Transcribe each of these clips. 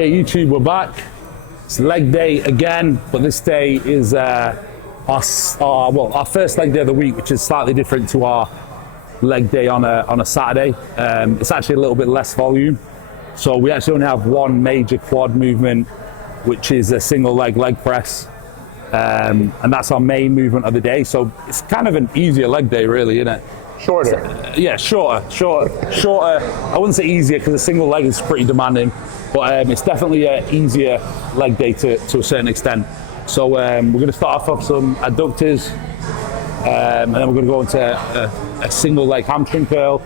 Okay, YouTube, we're back. It's leg day again, but this day is our first leg day of the week, which is slightly different to our leg day on a Saturday. It's actually a little bit less volume. So we actually only have one major quad movement, which is a single leg press. And that's our main movement of the day. So it's kind of an easier leg day, really, isn't it? Shorter. Yeah, shorter. I wouldn't say easier because a single leg is pretty demanding, but it's definitely an easier leg day to a certain extent. So we're going to start off with some adductors, and then we're going to go into a single leg hamstring curl,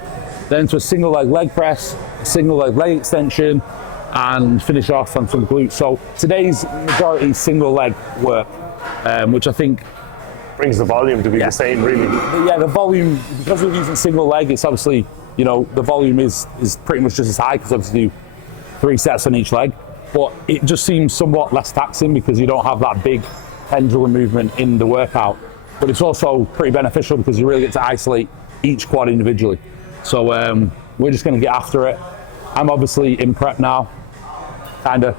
then into a single leg press, a single leg extension, and finish off on some glutes. So today's majority single leg work, which I think brings the volume to be the same, really. Yeah, the volume, because we're using single leg, it's obviously, the volume is pretty much just as high, because obviously you do 3 sets on each leg, but it just seems somewhat less taxing because you don't have that big pendulum movement in the workout. But it's also pretty beneficial because you really get to isolate each quad individually. So we're just going to get after it. I'm obviously in prep now, kinda.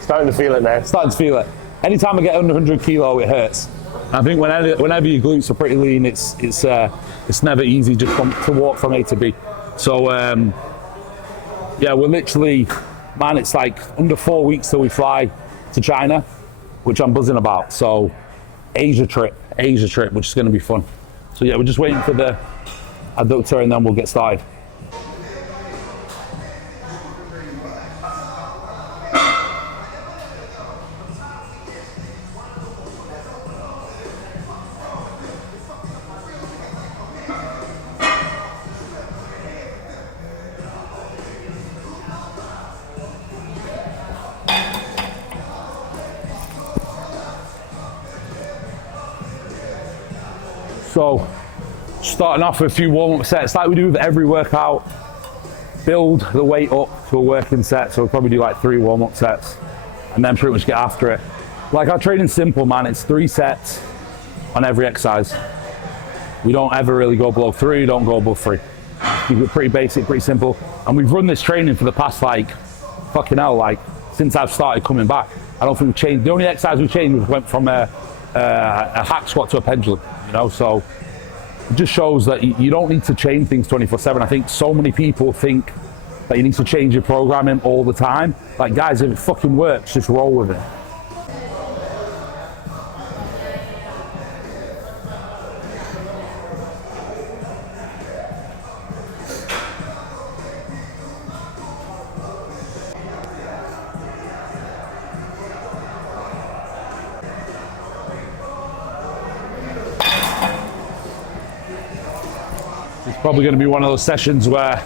Starting to feel it now. Starting to feel it. Anytime I get under 100 kilo, it hurts. I think whenever your glutes are pretty lean, it's never easy just to walk from A to B. So yeah, we're literally, man, it's like under 4 weeks till we fly to China, which I'm buzzing about. So Asia trip, which is going to be fun. So yeah, we're just waiting for the adductor and then we'll get started. So, starting off with a few warm-up sets, like we do with every workout. Build the weight up to a working set, so we'll probably do like 3 warm-up sets, and then pretty much get after it. Like our training's simple, man. It's 3 sets on every exercise. We don't ever really go below 3, don't go above 3. Keep it pretty basic, pretty simple. And we've run this training for the past, fucking hell, since I've started coming back. I don't think we've changed. The only exercise we changed was went from a hack squat to a pendulum, so it just shows that you don't need to change things 24/7. I think so many people think that you need to change your programming all the time. Like, guys, if it fucking works, just roll with it. It's probably going to be one of those sessions where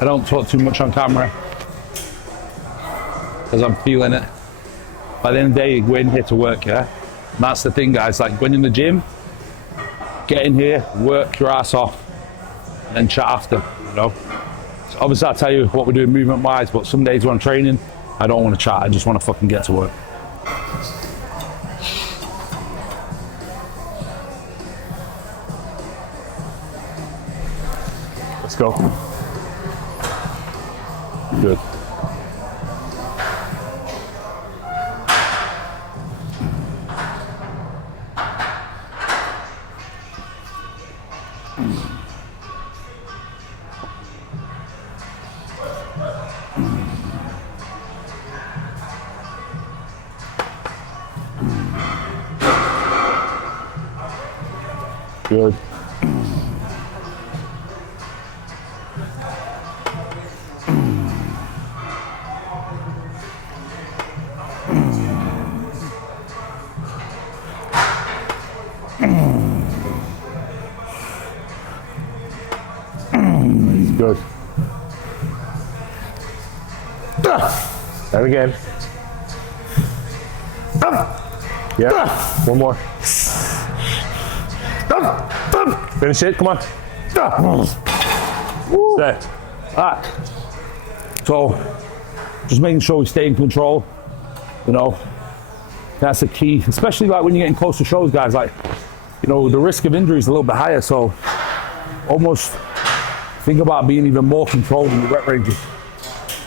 I don't talk too much on camera because I'm feeling it. By the end of the day, you go in here to work, yeah? And that's the thing, guys. Like, when you're in the gym, get in here, work your ass off, and then chat after, So obviously, I'll tell you what we're doing movement-wise, but some days when I'm training, I don't want to chat. I just want to fucking get to work. Let's go. Good. Good. Good. And again. Yeah. One more. Finish it. Come on. Set. Alright. So, just making sure we stay in control. That's the key, especially like when you're getting close to shows, guys. Like, the risk of injury is a little bit higher. So, almost think about being even more controlled in your rep ranges.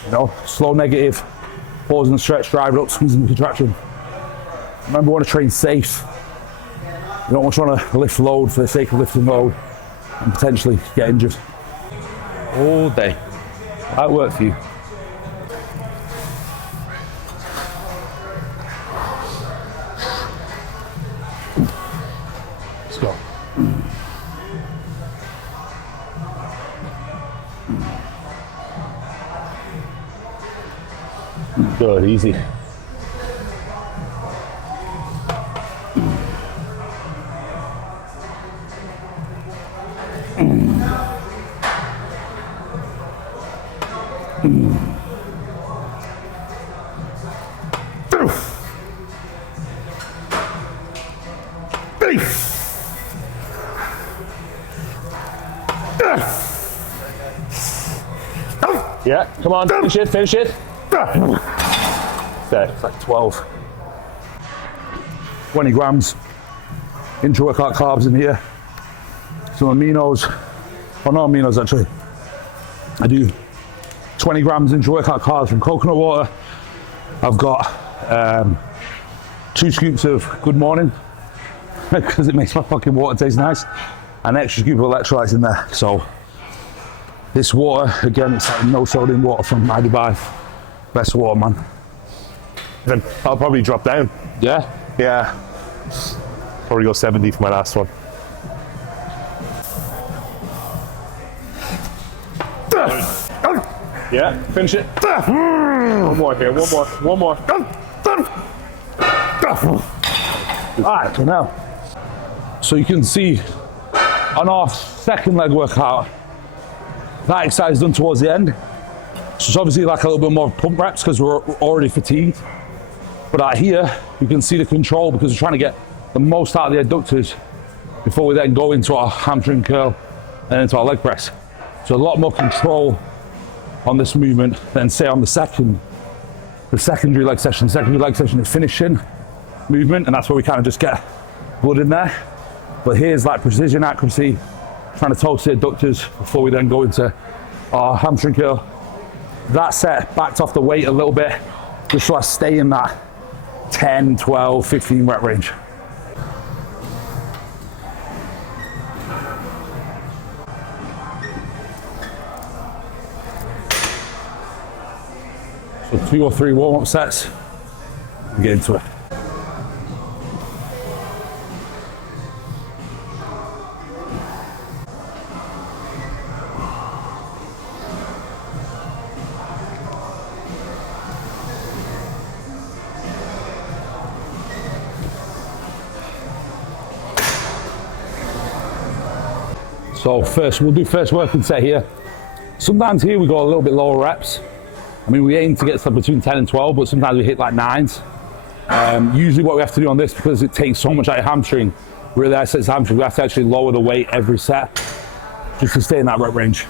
You know, slow negative, pause and stretch, drive it up, squeeze and contraction. Remember, we want to train safe. You don't want to lift load for the sake of lifting load and potentially get injured. All day. That work for you. Let's go. Good, easy. Yeah, come on, finish it, finish it. Set. It's like 12. 20 grams intra-workout carbs in here. Some aminos, well not aminos actually. I do 20 grams intra-workout carbs from coconut water. I've got 2 scoops of Good Morning because it makes my fucking water taste nice, and an extra scoop of electrolytes in there. So this water, again, it's like no sodium water from my Dubai. Best water, man. Then I'll probably drop down. Yeah? Yeah. Probably go 70 for my last one. Yeah, finish it. One more here, one more. Alright, so now. So you can see on our second leg workout, that exercise is done towards the end. So it's obviously like a little bit more pump reps because we're already fatigued. But out here, you can see the control because we're trying to get the most out of the adductors before we then go into our hamstring curl and into our leg press. So a lot more control on this movement than say on the secondary leg session. Secondary leg session is finishing movement, and that's where we kind of just get blood in there. But here's like precision, accuracy, trying to toast the adductors before we then go into our hamstring curl. That set backed off the weight a little bit, just so I stay in that 10, 12, 15 rep range. So 2 or 3 warm-up sets, and get into it. So we'll do first working set here. Sometimes here we go a little bit lower reps. I mean, we aim to get to between 10 and 12, but sometimes we hit like 9s. Usually what we have to do on this, because it takes so much out of your hamstring, really isolates the hamstring, we have to actually lower the weight every set, just to stay in that rep range.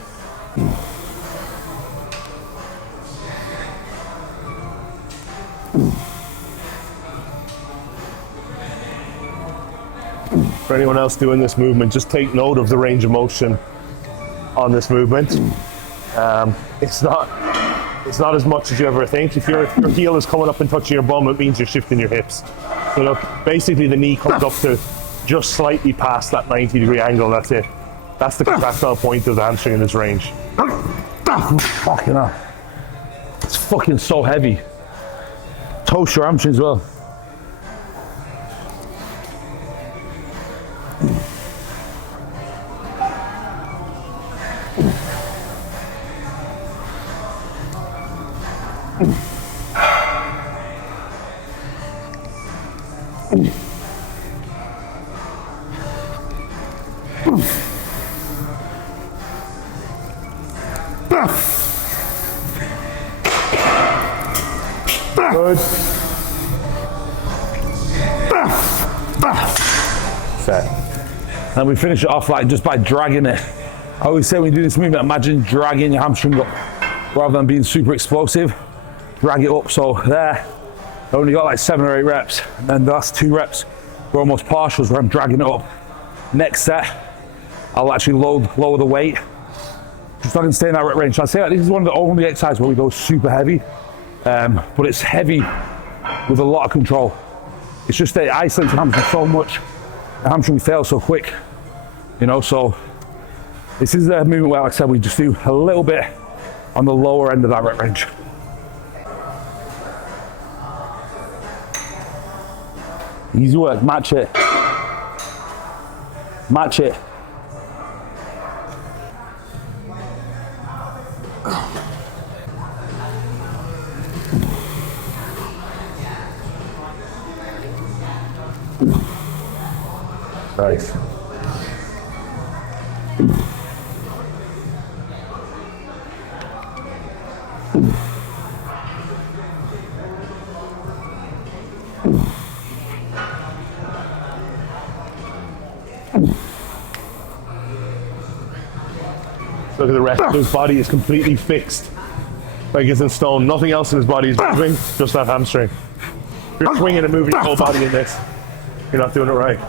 For anyone else doing this movement, just take note of the range of motion on this movement. It's not as much as you ever think. If your heel is coming up and touching your bum, it means you're shifting your hips. So look, basically the knee comes up to just slightly past that 90-degree angle. That's it. That's the contractile point of the hamstring in this range. Fucking hell. It's fucking so heavy. Toast your hamstring as well. Good. Set. And we finish it off like just by dragging it. I always say when you do this movement, imagine dragging your hamstring up rather than being super explosive. Drag it up. So there, I only got like 7 or 8 reps, and then the last 2 reps were almost partials where I'm dragging it up. Next set, I'll actually lower the weight just so I can stay in that rep range. So I'd say that this is one of the only exercises where we go super heavy, but it's heavy with a lot of control. It's just that it isolates the hamstring so much, the hamstring fails so quick, you know, so this is a movement where, like I said, we just do a little bit on the lower end of that rep range. Easy work, match it. Match it. Nice. Look at the rest of his body is completely fixed. Like it's in stone. Nothing else in his body is moving, just that hamstring. If you're swinging and moving your whole body in this, you're not doing it right.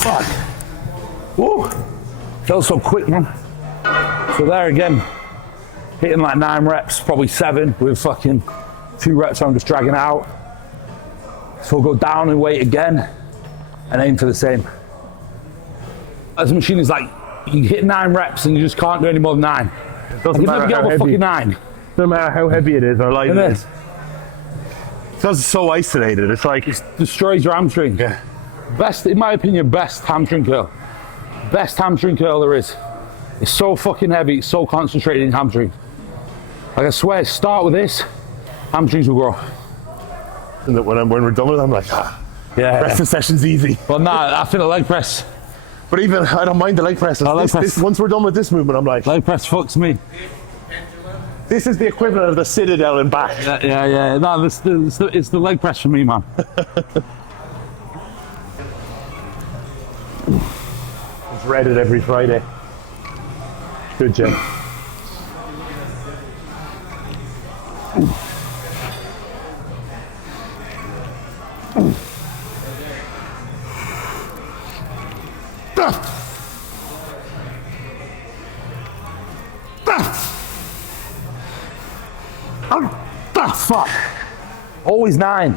Fuck. Woo. Feels so quick, man. So there again, hitting like 9 reps, probably 7 with fucking 2 reps I'm just dragging it out. So we'll go down in weight again and aim for the same. As a machine is like, you hit 9 reps and you just can't do any more than 9. It doesn't matter get how over heavy. fucking 9. No matter how heavy it is or light it It is. is. Because it's so isolated. It's like Destroys your hamstring. yeah. Best, in my opinion, best hamstring curl. Best hamstring curl there is. It's so fucking heavy, it's so concentrated in hamstring. Like I swear, start with this, hamstrings will grow. And that when we're done with it, I'm like, Yeah. rest of the session's easy. But nah, I think the leg press. But even I don't mind the leg presses. leg press. Once we're done with this movement, I'm like, Leg press fucks me. this is the equivalent of the citadel in back. Yeah. No, it's the leg press for me, man. It's Reddit every Friday. Good, Jim. Fuck. Always 9.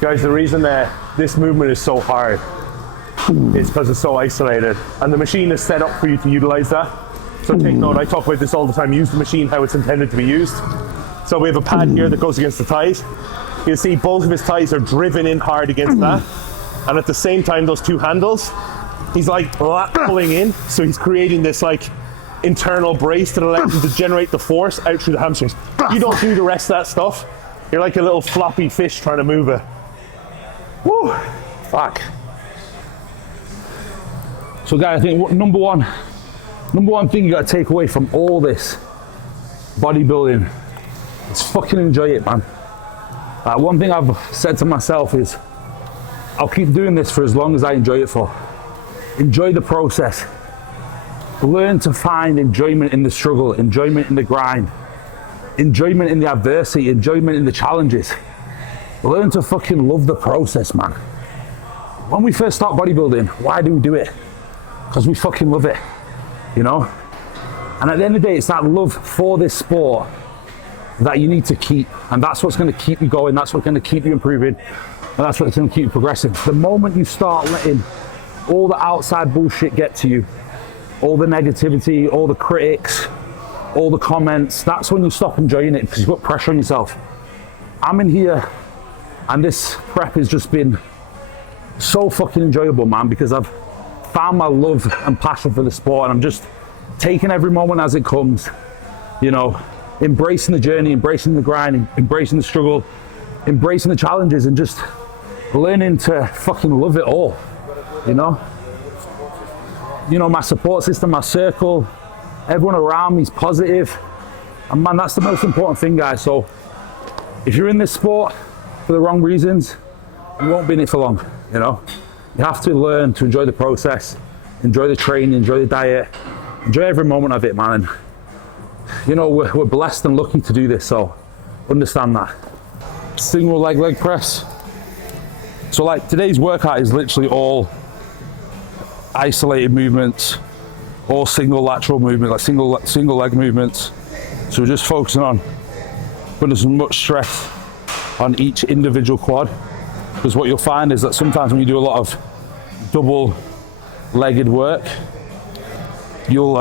Guys, the reason that this movement is so hard is because it's so isolated. And the machine is set up for you to utilize that. So take note, I talk about this all the time, use the machine how it's intended to be used. So we have a pad here that goes against the thighs. You'll see both of his thighs are driven in hard against that. And at the same time, those 2 handles, he's like pulling in. So he's creating this like internal brace that allows him to generate the force out through the hamstrings. You don't do the rest of that stuff. You're like a little floppy fish trying to move it. Woo! Fuck. So guys, I think number one thing you gotta take away from all this bodybuilding is fucking enjoy it, man. One thing I've said to myself is, I'll keep doing this for as long as I enjoy it for. Enjoy the process. Learn to find enjoyment in the struggle, enjoyment in the grind, enjoyment in the adversity, enjoyment in the challenges. Learn to fucking love the process, man. When we first start bodybuilding, why do we do it? Because we fucking love it, you know? And at the end of the day, it's that love for this sport that you need to keep. And that's what's gonna keep you going, that's what's gonna keep you improving, and that's what's gonna keep you progressing. The moment you start letting all the outside bullshit get to you, all the negativity, all the critics, all the comments, that's when you stop enjoying it because you put pressure on yourself. I'm in here and this prep has just been so fucking enjoyable, man, because I've found my love and passion for the sport and I'm just taking every moment as it comes, you know. embracing the journey, embracing the grind, embracing the struggle, embracing the challenges, and just learning to fucking love it all, you know? You know, my support system, my circle, everyone around me is positive. And man, that's the most important thing, guys. So if you're in this sport for the wrong reasons, you won't be in it for long, you know? You have to learn to enjoy the process, enjoy the training, enjoy the diet, enjoy every moment of it, man. And, you know, we're blessed and lucky to do this, so understand that. Single leg press. So like today's workout is literally all isolated movements, all single lateral movement, like single leg movements. So we're just focusing on putting as much stress on each individual quad, because what you'll find is that sometimes when you do a lot of double-legged work, you'll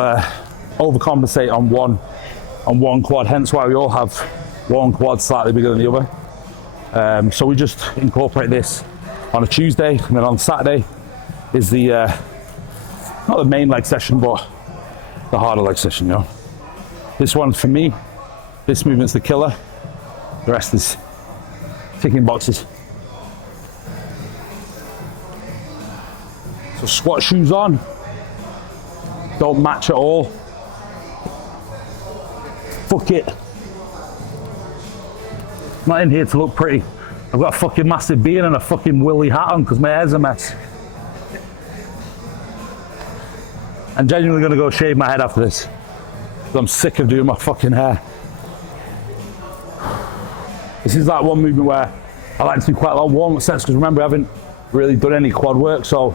overcompensate on one quad. Hence why we all have one quad slightly bigger than the other. So we just incorporate this on a Tuesday, and then on Saturday is the not the main leg session, but the harder leg session. You know, this one for me, this movement's the killer. The rest is ticking boxes. So squat shoes on, don't match at all. Fuck it. I'm not in here to look pretty. I've got a fucking massive beard and a fucking willy hat on because my hair's a mess. I'm genuinely gonna go shave my head after this, because I'm sick of doing my fucking hair. This is like one movement where I like to do quite a lot of warm-up sets, because remember, I haven't really done any quad work, so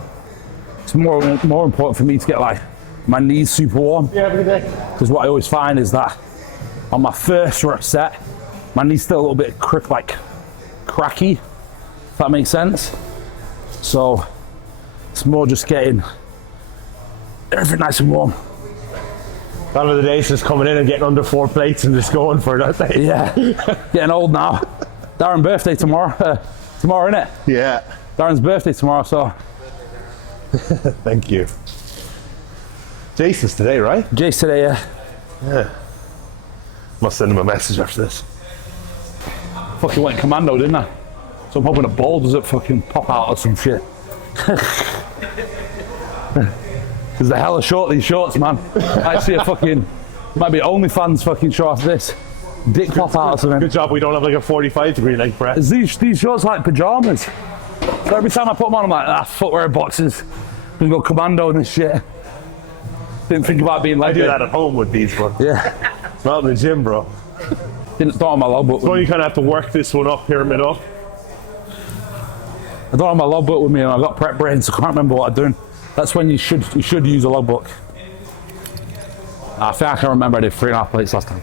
it's more important for me to get like my knees super warm. Yeah, every day. Because what I always find is that on my first set, my knee's still a little bit cracky, if that makes sense. So it's more just getting everything nice and warm. Gone are the days just coming in and getting under 4 plates and just going for it, aren't they? Yeah, getting old now. Darren's birthday tomorrow. Tomorrow, innit? Yeah. Darren's birthday tomorrow, so. Thank you. Jason's today, right? Jace today, yeah. Yeah. Must send him a message after this. Fucking went commando, didn't I? So I'm hoping a ball doesn't fucking pop out or some shit. Because they're hella short, these shorts, man. I see a fucking, might be OnlyFans fucking show after this. Dick pop out or something. Good job we don't have like a 45-degree leg press. Is these shorts like pajamas? So every time I put them on, I'm like, footwear boxes. I'm gonna go commando and this shit. Didn't think about being like I do that at home with these ones. Yeah. Not in the gym, bro. Didn't start on my logbook. So you kind of have to work this one up, pyramid up. I don't have my logbook with me, and I've got prep brain, so I can't remember what I'm doing. That's when you should use a logbook. I think I can remember I did 3.5 plates last time.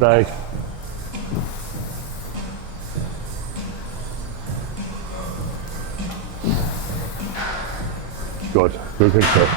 Nice. Good. Good control.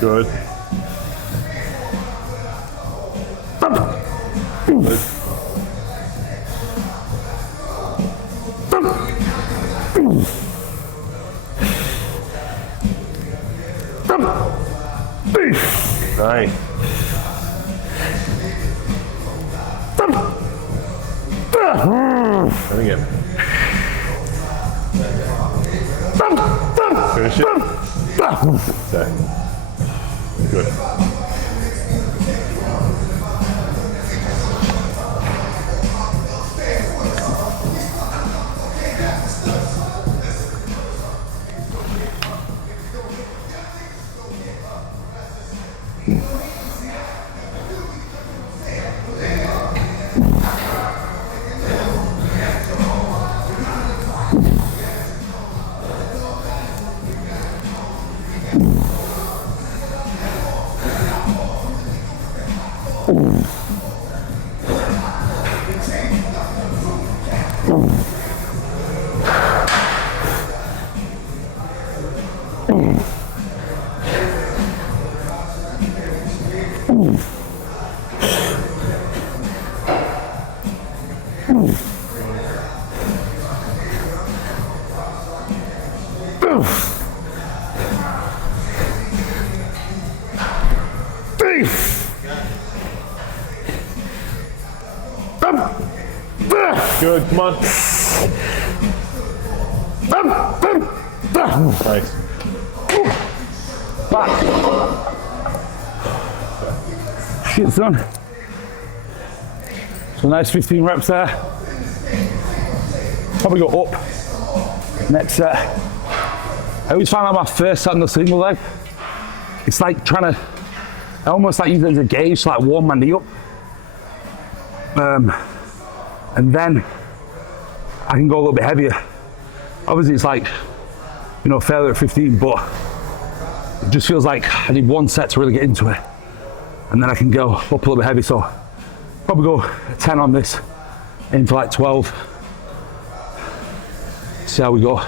Good. Nice. And again. Finish it. Okay. Good. Good, come on. Nice. Back. Shit's done. So nice 15 reps there. Probably go up. Next set. I always find that my first set on the single leg, it's like trying to, I almost like using it as a gauge to like warm my knee up. And then I can go a little bit heavier. Obviously it's like, you know, failure at 15, but it just feels like I need one set to really get into it. And then I can go up a little bit heavy. So probably go 10 on this, aim for like 12. See how we go.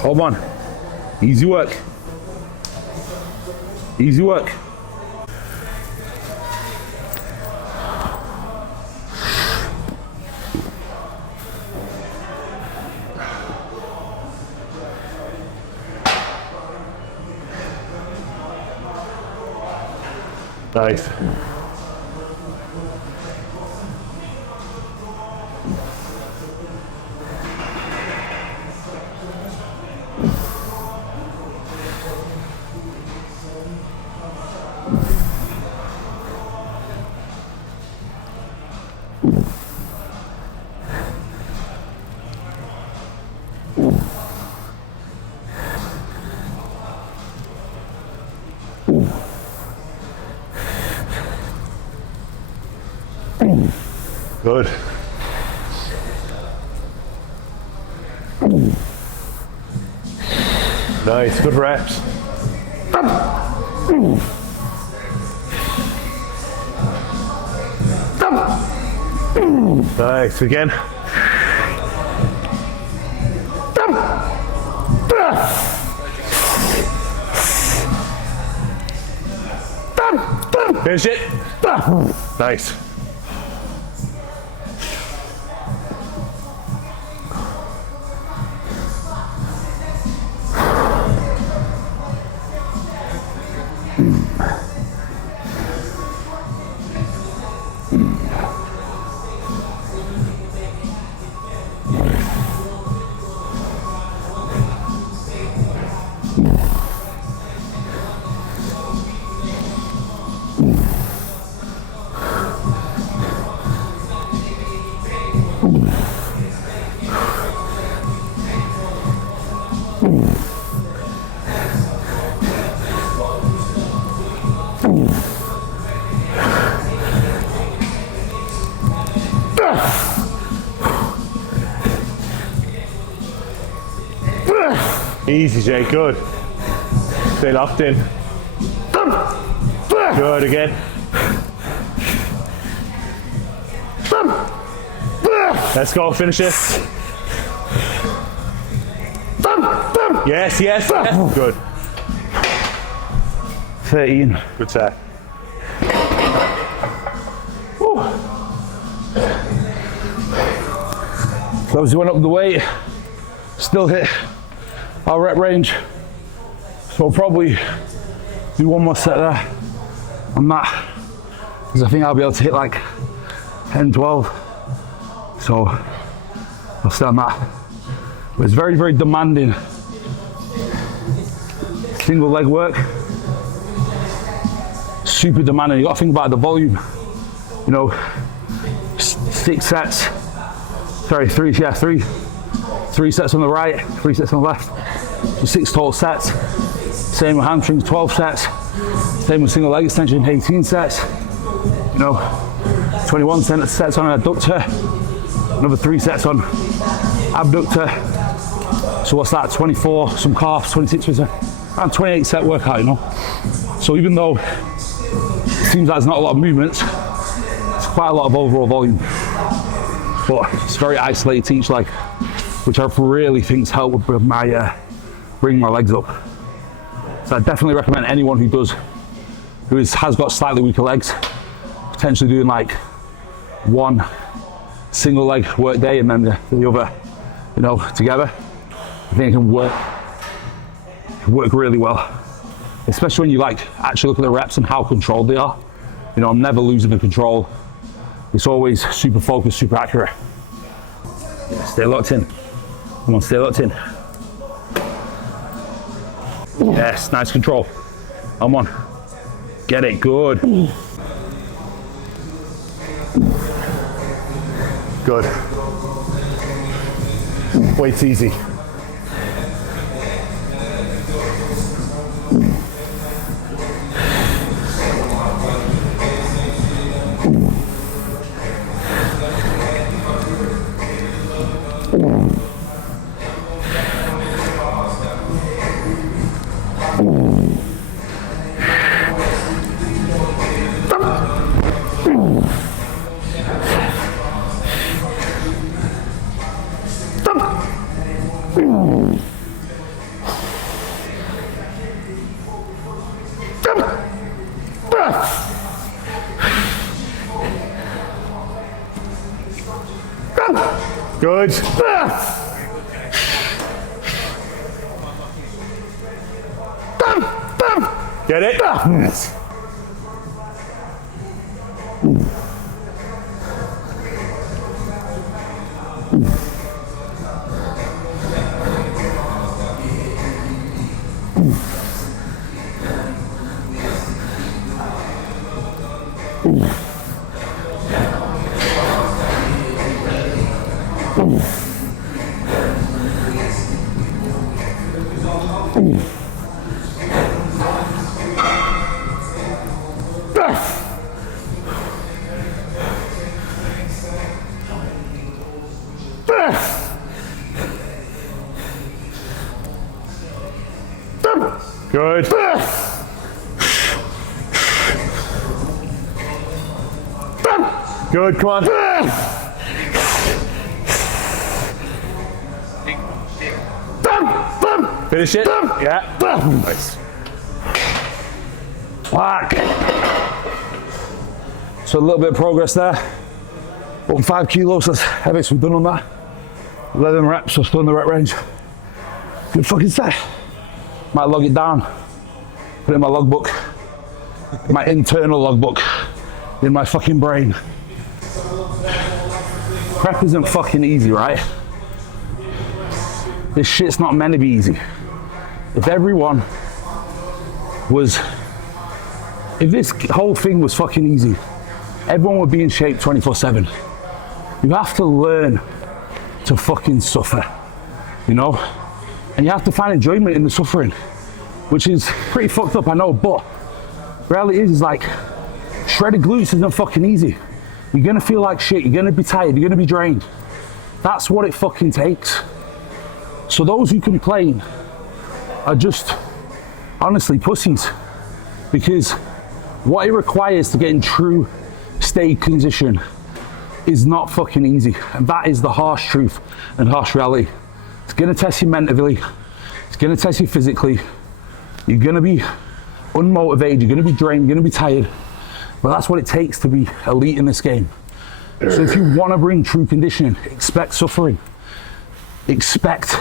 Come on, easy work. Easy work. Nice. Good. Nice, good reps. Nice, again. Finish it. Nice. Easy, Jay, good. Stay locked in. Good, again. Let's go, finish it. Yes, yes, yes. Good. 13. Good set. So as we went up the weight, still hit our rep range. So I'll probably do one more set there on that, because I think I'll be able to hit like 10, 12. So I'll stay on that. But it's very, very demanding single leg work. Super demanding. You got to think about the volume. You know, 6 sets. Sorry, 3 sets on the right, 3 sets on the left. So 6 total sets. Same with hamstrings, 12 sets. Same with single leg extension, 18 sets. You know, 21 sets on an adductor. Another 3 sets on abductor. So what's that? 24, some calves, 26%. Around 28 set workout, you know. So even though it seems like there's not a lot of movements, it's quite a lot of overall volume. But it's very isolated to each leg, which I really think's helped with my bringing my legs up. So I definitely recommend anyone who has got slightly weaker legs, potentially doing like 1 single leg work day and then the other, you know, together, I think it can work really well. Especially when you like actually look at the reps and how controlled they are. You know, I'm never losing the control. It's always super focused, super accurate. Yeah, stay locked in. Come on, stay locked in. Yes, nice control. Come on. Get it, good. Good. Weight's easy. Good. Get it? Good. Good, come on. Finish it. Yeah. Nice. Fuck. So a little bit of progress there. Up 5 kilos, that's heaviest we've done on that. 11 reps, so still in the rep range. Good fucking set. Might log it down, put it in my logbook, my internal logbook, in my fucking brain. Prep isn't fucking easy, right? This shit's not meant to be easy. If everyone was, if this whole thing was fucking easy, everyone would be in shape 24/7. You have to learn to fucking suffer, you know? And you have to find enjoyment in the suffering, which is pretty fucked up, I know, but reality is like, shredded glutes isn't fucking easy. You're gonna feel like shit, you're gonna be tired, you're gonna be drained. That's what it fucking takes. So those who complain are just, honestly, pussies. Because what it requires to get in true state condition is not fucking easy. And that is the harsh truth and harsh reality. It's gonna test you mentally, it's gonna test you physically. You're gonna be unmotivated, you're gonna be drained, you're gonna be tired. But that's what it takes to be elite in this game. So if you wanna bring true conditioning, expect suffering. Expect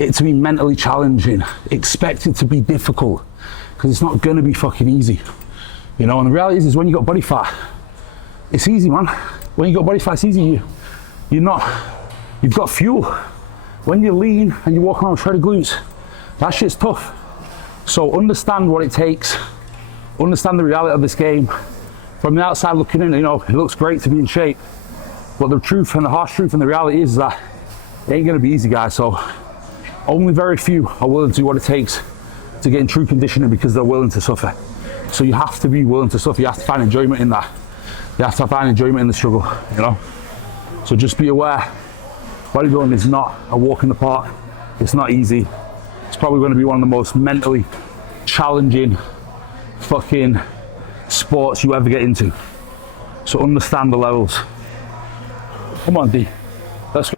it to be mentally challenging. Expect it to be difficult, because it's not gonna be fucking easy. You know, and the reality is when you got body fat, it's easy, man. When you got body fat, it's easy. You've got fuel. When you're lean and you walk around with shredded glutes, that shit's tough. So understand what it takes, understand the reality of this game. From the outside looking in, you know, it looks great to be in shape, but the truth and the harsh truth and the reality is that it ain't gonna be easy, guys. So only very few are willing to do what it takes to get in true conditioning, because they're willing to suffer. So you have to be willing to suffer, you have to find enjoyment in that. You have to find enjoyment in the struggle, you know? So just be aware, bodybuilding is not a walk in the park. It's not easy. It's probably going to be one of the most mentally challenging fucking sports you ever get into. So understand the levels. Come on, D. Let's go.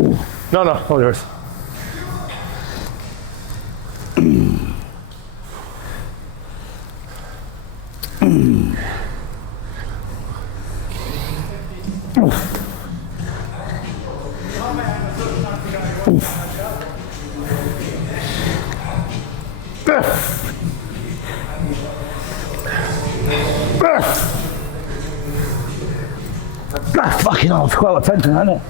No, all yours. Fucking hell, it's quite a lot of tension, isn't it?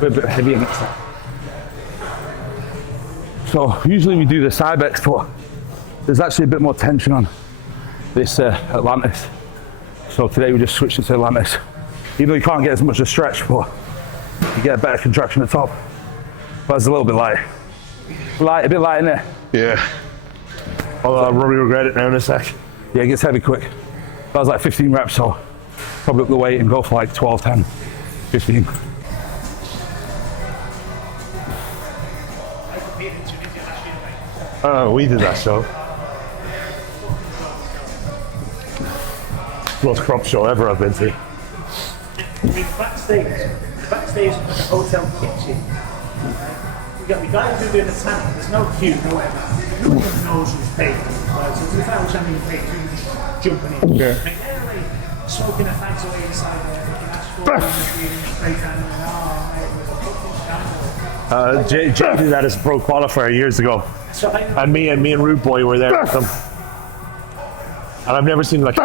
A bit heavy in it. So usually we do the Cybex, but there's actually a bit more tension on this Atlantis. So today we just switched it to Atlantis. Even though you can't get as much a stretch, but you get a better contraction at the top. But it's a little bit light. A bit light in there. Yeah. I'll probably regret it now in a sec. Yeah, it gets heavy quick. That was like 15 reps, so probably up the weight and go for like 12, 10, 15. Oh, we did that show. Most crop show ever I've been to. Backstage in the hotel kitchen. We got the guys who are doing the tanning. There's no queue, no whatever. No one knows who's paid. Right? So if I was having to pay two jumping in, Yeah. like, smoking a fags away inside there, fucking asphalt, straight down there. Oh, mate, it was a fucking scandal. Jay did that as a pro qualifier years ago. So And me and Rude Boy were there with them. And I've never seen like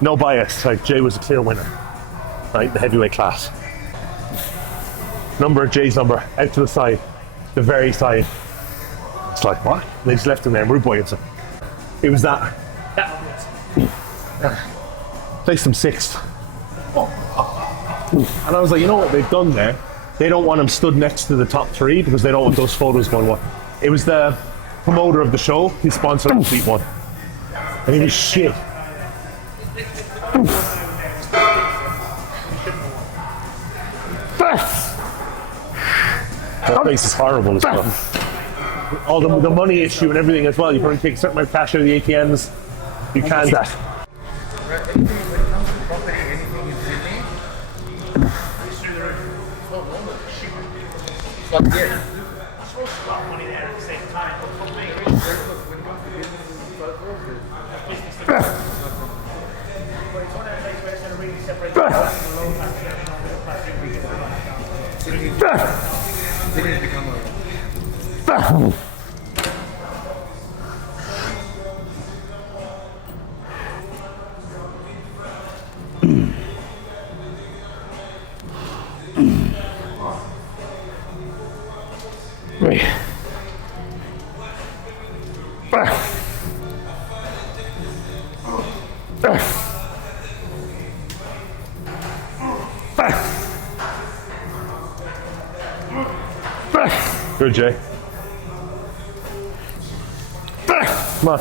no bias. Like Jay was a clear winner, right? The heavyweight class. Jay's number out to the side, the very side. It's like what? And they just left him there. Rude Boy and stuff. It was that. Placed him sixth. And I was like, you know what they've done there? They don't want him stood next to the top three because they don't want those photos going what? It was the promoter of the show. He sponsored a complete one. And he was shit. That place is horrible as well. All the money issue and everything as well. You can only take a certain amount of cash out of the ATMs. You can't. Good, Jay. Come on.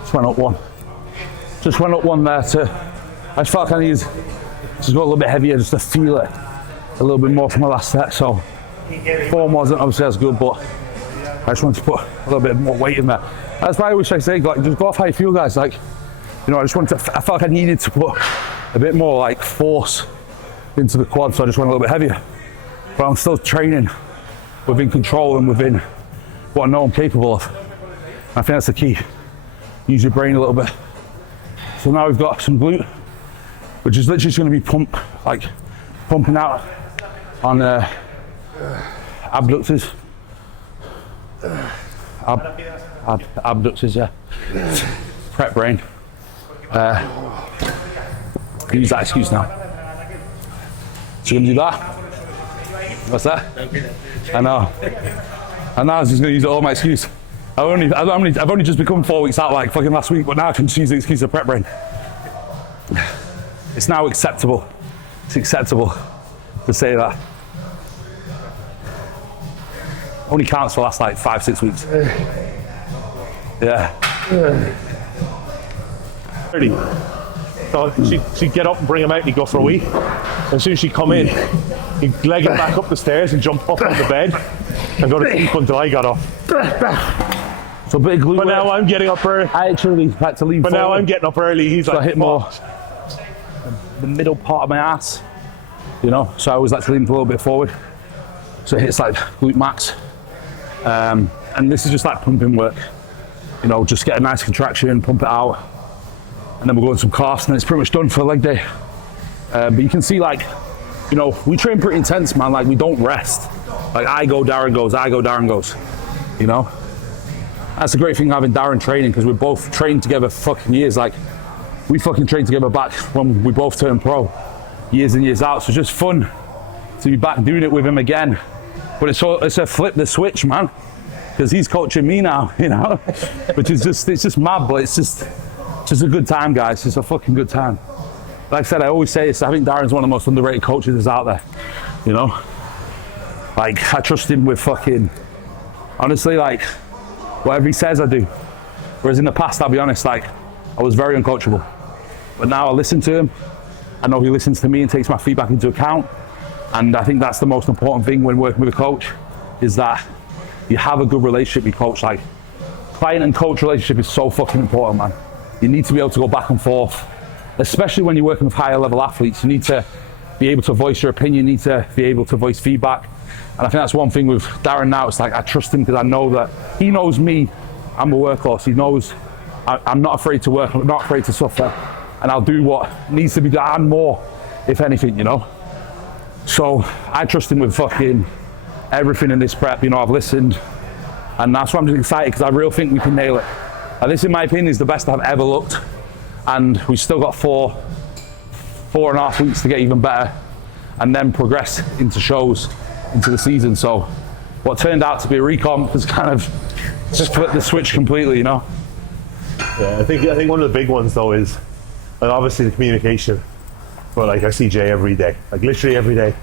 Just went up one. Just went up one there too. I just felt I need to just go a little bit heavier just to feel it a little bit more from my last set. So form wasn't obviously as good, but I just wanted to put a little bit more weight in there. That's why I always say, like, just go off how you feel, guys. Like, you know, I felt like I needed to put a bit more like force into the quad, so I just went a little bit heavier. But I'm still training within control and within what I know I'm capable of. I think that's the key. Use your brain a little bit. So now we've got some glute, which is literally just going to be pumping out on abductors. Abductors, yeah. Prep brain. Use that excuse now. So you're gonna do that? What's that? I know. And now I was just gonna use it all my excuse. I've only just become 4 weeks out like fucking last week, but now I can just use the excuse of prep brain. It's now acceptable. It's acceptable to say that. Only counts for the last like 5-6 weeks. Yeah. 30. So she'd get up and bring him out and he'd go for a wee. As soon as she'd come in, he'd leg it back up the stairs and jump up on the bed and go to sleep until I got up. So big glute. But now I'm getting up early. I actually had to leave. But now I'm getting up early. He's like, I hit more the middle part of my ass, you know. So I always like to lean a little bit forward. So it hits like glute max. And this is just like pumping work. You know, just get a nice contraction, pump it out, and then we'll go on some calves, and it's pretty much done for a leg day. But you can see, like, you know, we train pretty intense, man. Like, we don't rest. Like, I go, Darren goes, I go, Darren goes. You know, that's the great thing having Darren training, because we're both trained together for fucking years. Like, we fucking trained together back when we both turned pro, years and years out. So it's just fun to be back doing it with him again. But it's a flip the switch, man, because he's coaching me now, you know, which is just, it's just mad, but it's just a good time, guys. It's a fucking good time. Like I said, I always say this, I think Darren's one of the most underrated coaches that's out there, you know. Like, I trust him with fucking, honestly, like, whatever he says, I do. Whereas in the past, I'll be honest, like, I was very uncoachable. But now I listen to him. I know he listens to me and takes my feedback into account. And I think that's the most important thing when working with a coach, is that you have a good relationship with your coach. Like, client and coach relationship is so fucking important, man. You need to be able to go back and forth, especially when you're working with higher level athletes. You need to be able to voice your opinion, you need to be able to voice feedback. And I think that's one thing with Darren now. It's like, I trust him because I know that he knows me. I'm a workhorse. He knows I'm not afraid to work, I'm not afraid to suffer, and I'll do what needs to be done and more, if anything, you know. So I trust him with fucking everything in this prep. You know, I've listened, and that's why I'm just excited, because I really think we can nail it. And this, in my opinion, is the best I've ever looked, and we've still got 4.5 weeks to get even better, and then progress into shows, into the season. So what turned out to be a recomp has kind of just flipped the switch completely, you know. Yeah, I think one of the big ones though is, like, obviously the communication. But like, I see Jay every day, like literally every day.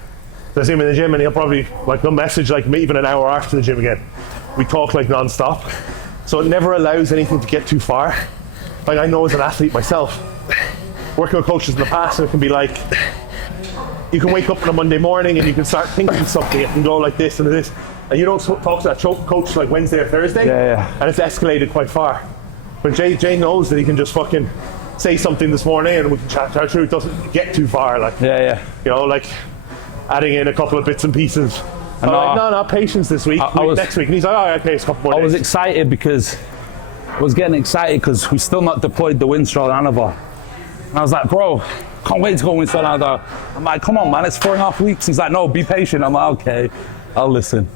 So I see him in the gym, and he'll probably he'll message like me even an hour after the gym again. We talk like non-stop, so it never allows anything to get too far. Like, I know as an athlete myself, working with coaches in the past, and it can be like, you can wake up on a Monday morning and you can start thinking something, it can go like this and this, and you don't talk to that coach like Wednesday or Thursday, and it's escalated quite far. But Jay knows that he can just fucking say something this morning and we can chat through. It doesn't get too far, like, you know, like adding in a couple of bits and pieces. And I'm like, no, patience this week, next week. And he's like, oh, okay, it's a couple more days. I was excited because we still not deployed the Winstrol Anavar. And I was like, bro, can't wait to go Winstrol Anavar. I'm like, come on, man, it's 4.5 weeks. He's like, no, be patient. I'm like, okay, I'll listen.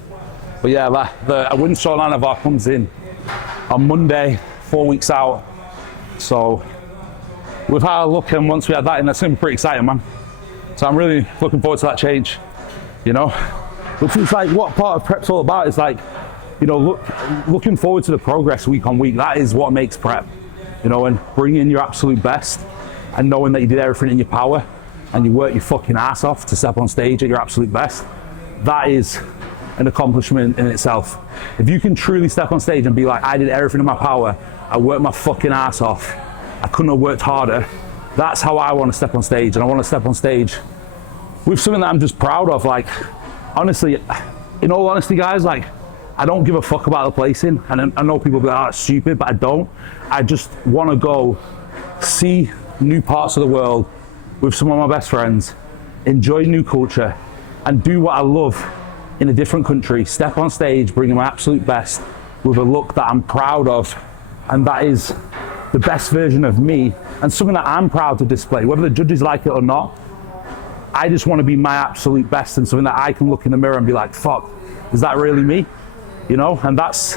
But yeah, the Winstrol Anavar comes in on Monday, 4 weeks out. So we've had a look, and once we had that in, that's going to be pretty exciting, man. So I'm really looking forward to that change, you know. Which is like what part of prep's all about. Is like, you know, looking forward to the progress week on week. That is what makes prep, you know, and bringing your absolute best and knowing that you did everything in your power and you worked your fucking ass off to step on stage at your absolute best. That is an accomplishment in itself. If you can truly step on stage and be like, I did everything in my power, I worked my fucking ass off, I couldn't have worked harder. That's how I want to step on stage, and I want to step on stage with something that I'm just proud of. Like, honestly, in all honesty, guys, like, I don't give a fuck about the placing, and I know people be like, oh, it's stupid, but I don't. I just want to go see new parts of the world with some of my best friends, enjoy new culture, and do what I love in a different country, step on stage, bring my absolute best, with a look that I'm proud of, and that is the best version of me, and something that I'm proud to display, whether the judges like it or not. I just want to be my absolute best, and something that I can look in the mirror and be like, fuck, is that really me? You know, and that's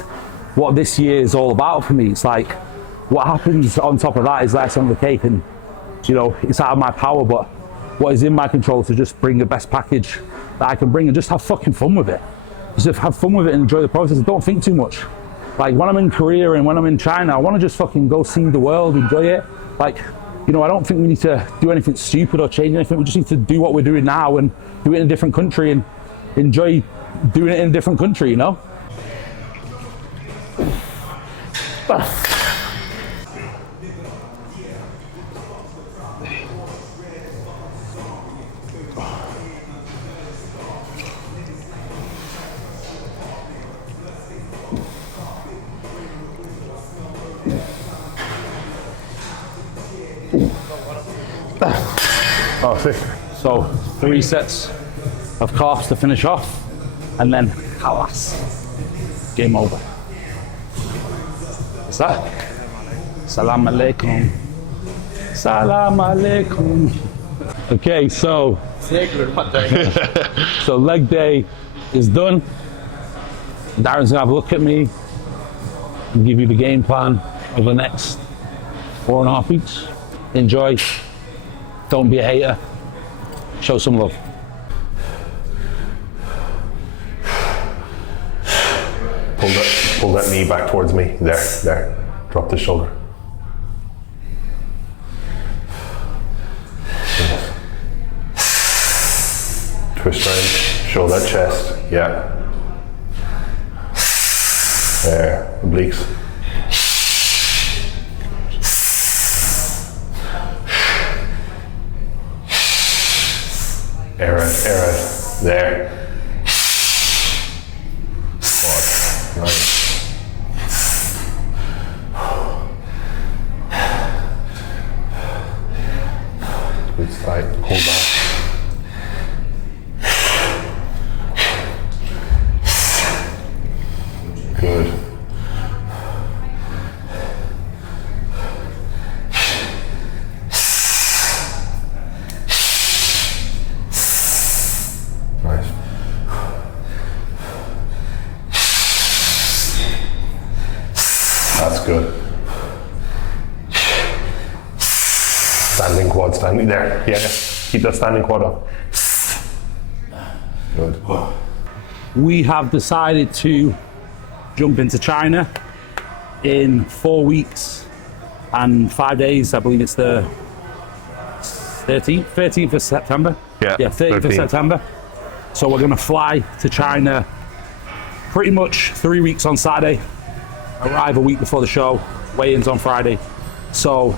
what this year is all about for me. It's like, what happens on top of that is less on the cake, and you know, it's out of my power, but what is in my control to just bring the best package that I can bring and just have fucking fun with it. Just have fun with it and enjoy the process. Don't think too much. Like when I'm in Korea and when I'm in China, I want to just fucking go see the world, enjoy it. Like, you know, I don't think we need to do anything stupid or change anything. We just need to do what we're doing now and do it in a different country and enjoy doing it in a different country, you know? Oh, sick. So 3 sets of calves to finish off, and then halas. Game over. What's that? Salam alaikum. Salam alaikum. Okay, so so leg day is done. Darren's gonna have a look at me and give you the game plan over the next 4.5 weeks. Enjoy. Don't be a hater. Show some love. Pull that knee back towards me. There. Drop the shoulder. Twist around. Show that chest. Yeah. There. Obliques. Air out. There. Quad. Nice. It's tight. Hold on. Good. Nice. That's good. Standing quad, standing there. Yeah. Keep that standing quad up. Good. We have decided to jump into China in 4 weeks and 5 days. I believe it's the 13th of September. Yeah, 30th of September. So we're going to fly to China pretty much 3 weeks on Saturday, arrive a week before the show, weigh-ins on Friday. So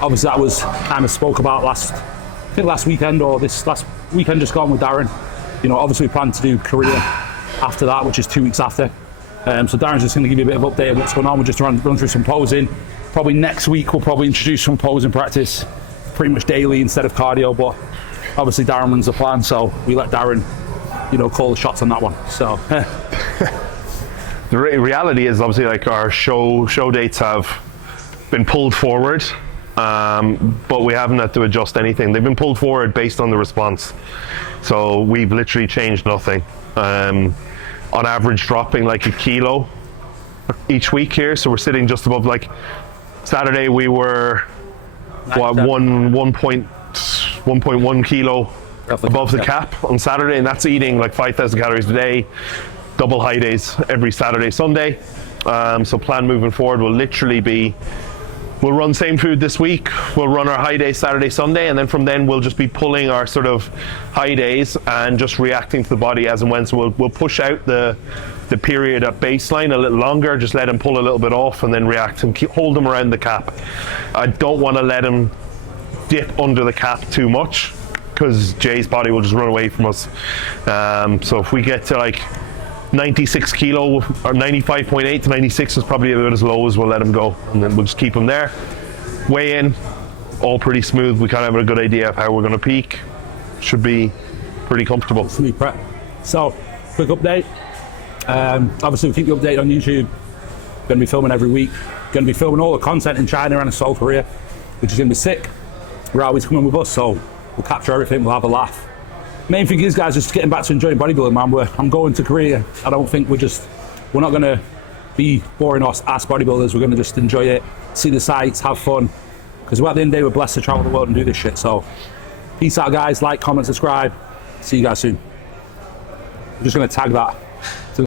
obviously that was kind of spoke about last weekend or this last weekend just gone with Darren. You know, obviously we plan to do Korea after that, which is 2 weeks after. So Darren's just going to give you a bit of update of what's going on. We'll just run through some posing. Probably next week we'll probably introduce some posing practice pretty much daily instead of cardio, but obviously Darren runs the plan, so we let Darren, you know, call the shots on that one. So the reality is obviously like our show dates have been pulled forward, but we haven't had to adjust anything. They've been pulled forward based on the response. So we've literally changed nothing. On average dropping like a kilo each week here. So we're sitting just above, like Saturday we were 1.1 kilo above the cap on Saturday, and that's eating like 5,000 calories a day, double high days every Saturday, Sunday. So plan moving forward will literally be, we'll run same food this week, we'll run our high day Saturday, Sunday, and then from then we'll just be pulling our sort of high days and just reacting to the body as and when. So we'll push out the period at baseline a little longer, just let him pull a little bit off and then react and hold him around the cap. I don't want to let him dip under the cap too much because Jay's body will just run away from us. So if we get to like 96 kilo or 95.8 to 96 is probably about as low as we'll let him go, and then we'll just keep him there. Weigh in, all pretty smooth. We kind of have a good idea of how we're going to peak. Should be pretty comfortable. Sleep prep. So quick update. Obviously, we'll keep you updated on YouTube. Going to be filming every week. Going to be filming all the content in China and in South Korea, which is going to be sick. We're always coming with us, so we'll capture everything. We'll have a laugh. Main thing is, guys, just getting back to enjoying bodybuilding, man. I'm going to Korea. I don't think we're not going to be boring ass bodybuilders. We're going to just enjoy it, see the sights, have fun. Because at the end of the day, we're blessed to travel the world and do this shit. So, peace out, guys. Like, comment, subscribe. See you guys soon. I'm just going to tag that.